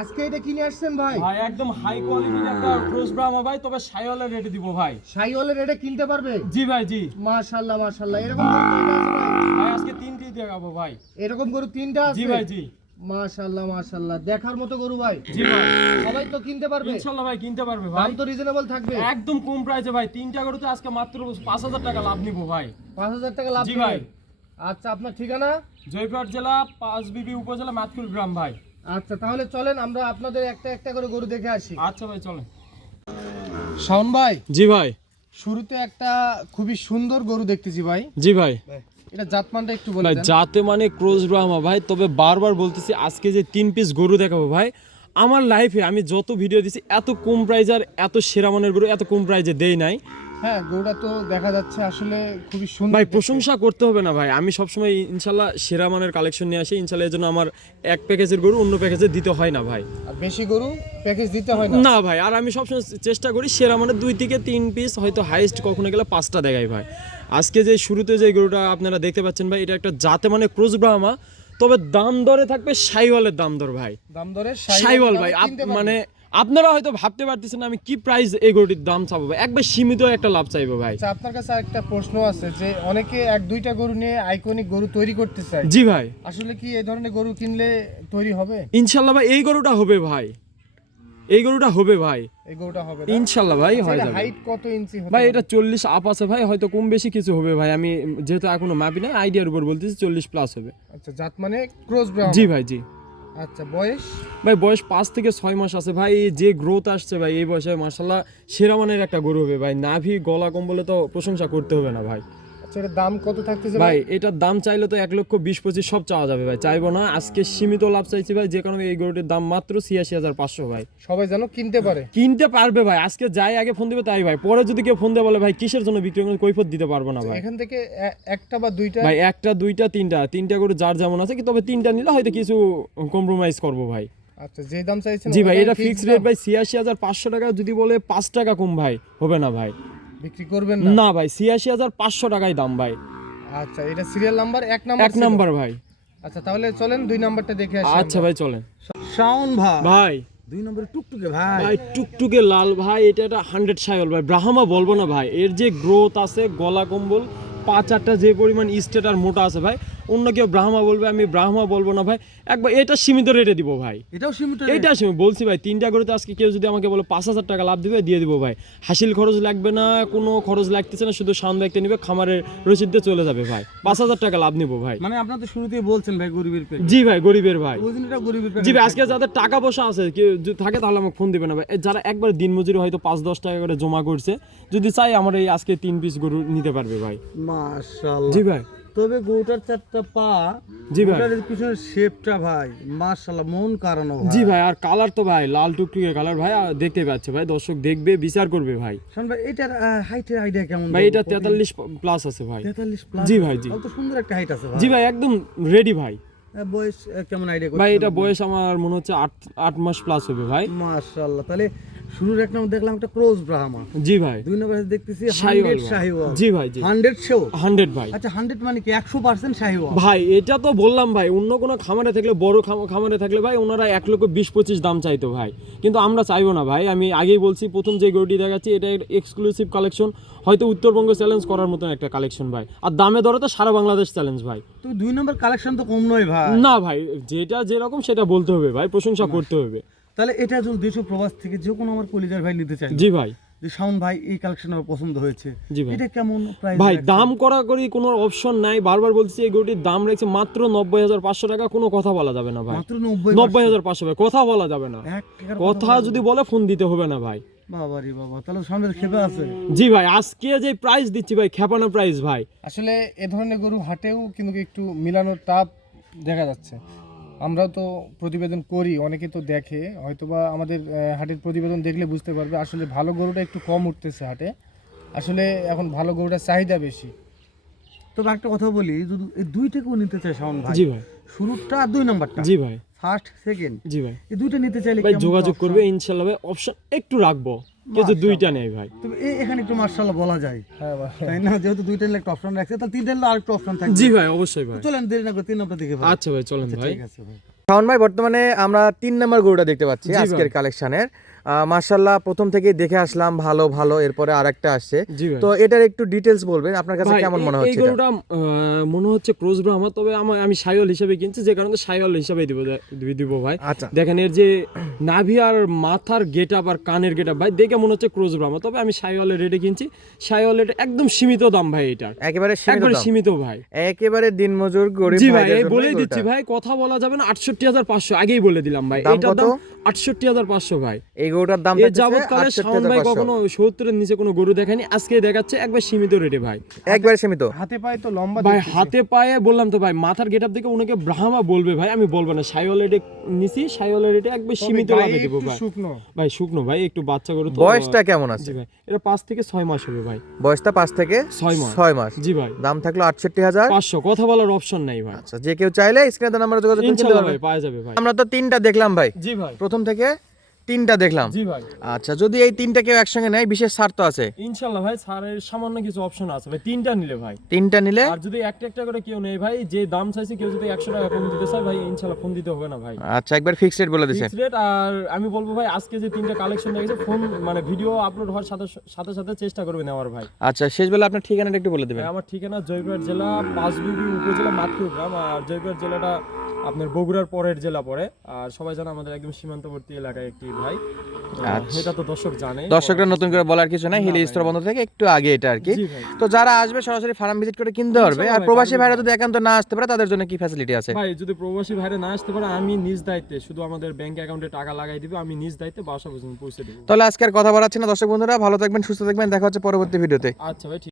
আজকে এটা কিনে আসছেন ভাই? ভাই একদম হাই কোয়ালিটির একটা ক্রস ব্রাহ্মা ভাই, তবে শাইওয়ালের রেটে দিব ভাই। শাইওয়ালের এটা কিনতে পারবে? জি ভাই জি। মাশাআল্লাহ মাশাআল্লাহ। এরকম গরু কয়টা আছে ভাই? ভাই আজকে 3টি দেখাবো ভাই। এরকম গরু 3টা আছে? জি ভাই জি। মাশাআল্লাহ মাশাআল্লাহ, দেখার মতো গরু ভাই। জি ভাই, সবাই তো কিনতে পারবে ইনশাআল্লাহ ভাই কিনতে পারবে দাম ভাই। তো রিজনেবল থাকবে? একদম কম প্রাইসে ভাই, 3টা গরুতে আজকে মাত্র 5000 টাকা লাভ নিব ভাই। 5000 টাকা লাভ জি দিবেন? ভাই। আচ্ছা, আপনার ঠিকানা? জয়পুরহাট জেলা পাঁচবিবি উপজেলা মাতকুল গ্রাম ভাই। আচ্ছা, তাহলে চলেন আমরা আপনাদের একটা একটা করে গরু দেখে আসি। আচ্ছা ভাই চলেন। শাওন ভাই, জি ভাই। শুরুতে একটা খুবই সুন্দর গরু দেখতেছি ভাই। জি ভাই। এটা জাতমানটা একটু বলে ভাই দেন। যাতে মানে ক্রস ব্রাহ্মা ভাই, তবে বারবার বলতেছি আজকে যে 3 পিস গরু দেখাবো ভাই, আমার লাইফে আমি যত ভিডিও দিছি এত কম প্রাইস আর এত সেরা মানের গরু এত কম প্রাইসে দেই নাই হ্যাঁ, গরুটা তো দেখা যাচ্ছে আসলে খুবই সুন্দর ভাই। দেখতে। প্রশংসা করতে হবে না ভাই, আমি সবসময় ইনশাল্লাহ সেরা মানের কালেকশন নিয়ে আসি ইনশাল্লাহ। এর জন্য আমার এক প্যাকেজের গরু অন্য প্যাকেজে দিতে হয় না ভাই। আর বেশি গরু প্যাকেজ দিতে হয় না? না ভাই, আর আমি সবসময় চেষ্টা করি সেরা মানের 2 থেকে 3 পিস, হয়তো হাইয়েস্ট কখনো গেলে 5টা দেখাই ভাই। আজকে যে শুরুতে যে গরুটা আপনারা দেখতে পাচ্ছেন ভাই, এটা একটা জাতে মানে ক্রস ব্রাহ্মা, তবে দাম দরে থাকবে শাইওয়ালের দাম দর ভাই। দাম দরে শাইওয়াল ভাই, মানে আপনারা হয়তো ভাবতে পারতেছেন আমি কি প্রাইস এই গরুটির দাম চাবো ভাই, একবার সীমিত একটা লাভ চাইবো ভাই। আচ্ছা, আপনার কাছে একটা প্রশ্ন আছে যে অনেকে এক দুইটা গরু নিয়ে আইকনিক গরু তৈরি করতে চায়। জি ভাই। আসলে কি এই ধরনের গরু কিনলে তৈরি হবে? ইনশাল্লাহ ভাই এই গরুটা হবে ভাই, এই গরুটা হবে ভাই, এই গরুটা হবে? ইনশাল্লাহ ভাই হয়ে যাবে। হাইট কত ইঞ্চি হবে ভাই এটা 40 আপ আছে ভাই, হয়তো কম বেশি কিছু হবে ভাই, আমি যেহেতু এখনো মাপি না, আইডিয়ার উপর বলতেছি 40 প্লাস হবে। আচ্ছা, জাত মানে ক্রস ব্রাউন? জি ভাই জি। আচ্ছা, বয়স? ভাই বয়স 5 থেকে 6 মাস আছে ভাই। এই যে গ্রোথ আসছে ভাই এই বয়সে, মাশাআল্লাহ সেরা মানের একটা গরু হবে ভাই। নাভি গলা কম্বলে তো প্রশংসা করতে হবে না ভাই। আচ্ছা, এর দাম কত থাকতেছে ভাই এটার দাম চাইলে তো 1,20,25 সব চাওয়া যাবে ভাই, চাইবো না। আজকে সীমিত লাভ চাইছি ভাই, যে কারণে এই গরুটির দাম মাত্র 86,500 ভাই। সবাই যেন কিনতে পারে? কিনতে পারবে ভাই, আজকে যাই আগে ফোন দিবে তাই ভাই, পরে যদি কেউ ফোন দিয়ে বলে ভাই কিসের জন্য বিক্রি করেন, কৈফিয়ত দিতে পারবো না ভাই। এখান থেকে একটা বা দুইটা? ভাই একটা দুইটা তিনটা গরু যার যেমন আছে কি, তবে 3টা নিলে হয়তো কিছু কম্প্রোমাইজ করবো ভাই। আচ্ছা, যে দাম চাইছেন জি ভাই, এটা ফিক্সড রেট ভাই 86,500 টাকা। যদি বলে 5 টাকা কম ভাই হবে না ভাই, বিক্রি করবেন না? না ভাই 86,500 টাকাই দাম ভাই। আচ্ছা, এটা সিরিয়াল নাম্বার 1 নাম্বার? 1 নাম্বার ভাই। আচ্ছা, তাহলে চলেন 2 নাম্বারটা দেখে আসি। আচ্ছা ভাই চলেন। শাওন ভাই, ভাই 2 নম্বরে টুকটুকে ভাই। ভাই টুকটুকে লাল ভাই, এটা 100 শাইওয়াল ভাই, ব্রাহ্মা বলবো না ভাই। এর যে গ্রোথ আছে, গলা কম্বল, পা চারটা যে পরিমাণ স্টেট আর মোটা আছে ভাই, অন্য কেউ ব্রাহ্মা বলবে, আমি ব্রাহ্মা বলবো না ভাই। একবার এটা সীমিত রেটে দিব ভাই। এটাও সীমিত? এইটা সীমিত বলছি ভাই, 3টা গরুতে আজকে কেউ যদি আমাকে বলে 5,000 টাকা লাভ দিবে, দিয়ে দিব ভাই। হাসিল খরচ লাগবে না, কোনো খরচ লাগতেছে না, শুধু সামনে দেখতে নিবে, খামারের রসিদ দিয়ে চলে যাবে ভাই। 5,000 টাকা লাভ নিব ভাই। মানে আপনারা তো শুরুতেই বলছেন ভাই গরিবের পেট। জি ভাই, গরিবের ভাই। ওই দিন এটা গরিবের পেট। জি ভাই, আজকে যাদের টাকা পয়সা আছে কেউ যদি থাকে তাহলে আমাকে ফোন দিবে না ভাই। যারা একবার দিনমজুরি হয়তো 5-10 টাকা করে জমা করছে, যদি চাই আমার এই আজকে 3 পিস গরু নিতে পারবে ভাই। মাশাআল্লাহ। জি ভাই। তবে গরুটার চারটা পা, জি ভাই। গরুটার পিছনের শেপটা ভাই মাশাআল্লাহ মন কাড়ানো ভাই। জি ভাই, আর কালার তো ভাই লাল টুকটুকে কালার ভাই, আর দেখতে পাচ্ছে ভাই, দর্শক দেখবে বিচার করবে ভাই। শাওন ভাই, এটার হাইটের আইডিয়া কেমন ভাই এটা 43 প্লাস আছে ভাই। 43 প্লাস? জি ভাই জি। তাহলে তো সুন্দর একটা হাইট আছে ভাই। জি ভাই, একদম রেডি ভাই। বয়স কেমন আইডিয়া ভাই এটা বয়স আমার মনে হচ্ছে 8 মাস প্লাস হবে ভাই। মাশাআল্লাহ। তাহলে শুরুর এক নম্বর দেখলাম একটা ক্রস ব্রাহ্মা, জি ভাই। 2 নম্বরে দেখতেছি শাহিওয়াল 100 শাহিওয়াল। জি ভাই জি। 100 শো? 100 ভাই। আচ্ছা, 100 মানে কি 100% শাহিওয়াল? ভাই এটা তো বললাম ভাই, অন্য কোনো খামারে থাকলে, বড় খামারে থাকলে ভাই ওনারা 1,20,25 দাম চাইতো ভাই, কিন্তু আমরা চাইবো না ভাই। আমি আগেই বলছি, প্রথম যে গরুটি দেখাচ্ছি এটা এক্সক্লুসিভ কালেকশন, হয়তো উত্তরবঙ্গ চ্যালেঞ্জ করার মতন একটা কালেকশন ভাই, আর দামে দরে তো সারা বাংলাদেশ চ্যালেঞ্জ ভাই। তো 2 নম্বর কালেকশন তো কম নয় ভাই। না ভাই, যেটা যেরকম সেটা বলতে হবে ভাই, প্রশংসা করতে হবে। তাহলে এটা যদি দেশ ও প্রবাস থেকে যে কোনো আমার কলিজার ভাই নিতে চাই, জি ভাই। যে শাওন ভাই এই কালেকশন আমার পছন্দ হয়েছে, জি ভাই। এটা কেমন প্রাইস? ভাই দাম করি কোনো অপশন নাই, বারবার বলছি এই গরুটির দাম রেখেছে মাত্র 90,500 টাকা, কোনো কথা বলা যাবে না ভাই। মাত্র 90? 90,500 ভাই, কথা বলা যাবে না। কথা যদি বলে ফোন দিতে হবে না ভাই। বাবা রে বাবা, তাহলে সামনের খেপে আছে। জি ভাই, আজকে যে প্রাইস দিচ্ছি ভাই, খেপানো প্রাইস ভাই। আসলে এ ধরনের গরু হাটেও কিন্তু একটু মিলানোর তাপ দেখা যাচ্ছে। আমরাও তো প্রতিবেদন করি, অনেকে তো দেখে, হয়তোবা আমাদের হাটের প্রতিবেদন দেখলে বুঝতে পারবে আসলে ভালো গরুটা একটু কম উঠতেছে হাটে। আসলে এখন ভালো গরুটার চাহিদা বেশি। তবে একটা কথা বলি, যদি এই দুইটাকেও নিতে চাই শাওন ভাই, জি ভাই। শুরুটা আর 2 নাম্বারটা, জি ভাই। ফার্স্ট সেকেন্ড, জি ভাই। এই দুইটা নিতে চাইলে ভাই কেমন যোগাযোগ option? করবে ইনশাআল্লাহ ভাই, অপশন একটু রাখবো, কিন্তু দুইটা নেই ভাই। তবে এখানে একটু মাশাআল্লাহ বলা যায়, হ্যাঁ ভাই, তাই না? যেহেতু দুইটা নিলে একটা অপশন রাখছে, তাহলে 3টা নিলে আরেকটা অপশন থাকবে। জি ভাই অবশ্যই ভাই। চলেন দেরি না করে 3 নাম্বার দিকে ভাই। আচ্ছা ভাই চলেন ভাই। ঠিক আছে ভাই। শাওন ভাই, বর্তমানে আমরা 3 নাম্বার গরুটা দেখতে পাচ্ছি জি ভাই। আজকের কালেকশনের। মাশাআল্লাহ, প্রথম থেকেই দেখে আসলাম ভালো ভালো, এরপরে আরেকটা আসছে। জি ভাই। তো এটার একটু ডিটেলস বলবেন, আপনার কাছে ভাই, কেমন মনে এই হচ্ছে এটা? গরুটা মনে হচ্ছে ক্রস ব্রাহ্মা, তবে আমি সাইওয়াল হিসেবে কিনছি, যে কারণে সাইওয়াল হিসেবে দিব ভাই। আচ্ছা, দেখেন এর যে নাভি আর মাথার গেটআপ আর কানের গেটআপ ভাই দেখে মনে হচ্ছে ক্রস ব্রাহ্মা, তবে আমি সাইওয়ালের রেটে কিনছি। সাইওয়ালের একদম সীমিত দাম ভাই, এটার একেবারে সীমিত একবারে দাম, সীমিত ভাই। একেবারে দিনমজুর গরিব জি ভাই, ভাইদের এই জন্য বলেই এই দিচ্ছি গরুটা। ভাই, কথা বলা যাবে না। 68,500 আগেই বলে দিলাম ভাই, দাম এটার কত? দাম 68,500 ভাই। এই গরুটার দাম এই থাকতেছে যাবৎকালে শাওন ভাই 68,500, কখনো 70-এর নিচে কোনো গরু দেখায়নি, আজকে দেখাচ্ছে একবার সীমিত রেটে ভাই। একবারে সীমিত। হাতে পায়ে তো লম্বা ভাই দেখতেছি। হাতে পায়ে বললাম তো ভাই, মাথার গেটআপ দেখে ওনাকে ব্রাহ্মা বলবে ভাই, আমি বলবো না। সাইওয়াল রেটে নিছি, সাইওয়াল রেটে একবার তবে সীমিত গায়ে লাভে দিব একটু ভাই। শুকনো। ভাই শুকনো ভাই, একটু বাচ্চা গরু তো। বয়সটা কেমন আছে? জি ভাই, এটা 5 থেকে 6 মাস হবে ভাই। বয়সটা 5 থেকে 6 মাস। 6 মাস। জি ভাই, দাম থাকলো 68,000। 500, কথা বলার অপশন নাই ভাই। আচ্ছা, যে কেউ চাইলে স্ক্রিনে নাম্বারে যোগাযোগ করে কিনতে ইনশাআল্লাহ পারবে। ভাই পাওয়া যাবে ভাই। আমরা তো 3টা দেখলাম ভাই, জি ভাই। প্রথম থেকে 3টা দেখলাম। জি ভাই, আচ্ছা, যদি এই 3টা কেউ একসঙ্গে নেয়, বিশেষ ছাড় তো আছে? ইনশাআল্লাহ ভাই, ছাড়ের সামান্য কিছু অপশন আছে ভাই, 3টা নিলে ভাই। 3টা নিলে আর যদি একটা একটা করে কেউ নেই ভাই, যে দাম চাইছে কেউ যদি 100 টাকা কম দিতে চায় ভাই, ইনশাআল্লাহ ফোন দিতে হবে না ভাই। আচ্ছা, একবার ফিক্সড রেট বলে দিছেন। Fix rate. আর আমি বলবো ভাই, আজকে যে 3টা কালেকশন দেখেছে, ফোন মানে ভিডিও আপলোড হওয়ার সাথে সাথে সাথে চেষ্টা করবে নেওয়ার ভাই। আচ্ছা, শেষ বেলা আপনার ঠিকানাটা একটু বলে দিবেন। ভাই, আমার ঠিকানা জয়পুরহাট জেলা পাঁচবিবি উপজেলা মাতকুর গ্রাম। আর জয়পুরহাট জেলাটা আপনার বগুড়ার পরের জেলা পড়ে। আর সবাই জানে আমাদের একদম সীমান্তবর্তী এলাকায় একটি ভাই। আচ্ছা। এটা তো দর্শক জানে। দর্শকরা নতুন করে বলার কিছু নাই, হিলি না ভাই, স্তর বন্ধ থেকে একটু আগে এটা আর কি। জি ভাই। তো যারা আসবে সরাসরি ফার্ম ভিজিট করে কিনতে পারবে। আর ইনশাআল্লাহ প্রবাসী ভাই, ভাইরা যদি একান্ত না আসতে পারে, তাদের জন্য কি ফ্যাসিলিটি আছে? ভাই যদি প্রবাসী ভাইরা না আসতে পারে, আমি নিজ দায়িত্বে শুধু আমাদের ব্যাংক অ্যাকাউন্টে টাকা লাগাই দিব, আমি নিজ দায়িত্বে বাসা পর্যন্ত পৌঁছে দেবো। তাহলে আজকে আর কথা বলাচ্ছি না দর্শক বন্ধুরা, ভালো থাকবেন, সুস্থ থাকবেন, দেখা হচ্ছে পরবর্তী ভিডিওতে। আচ্ছা ভাই, ঠিক।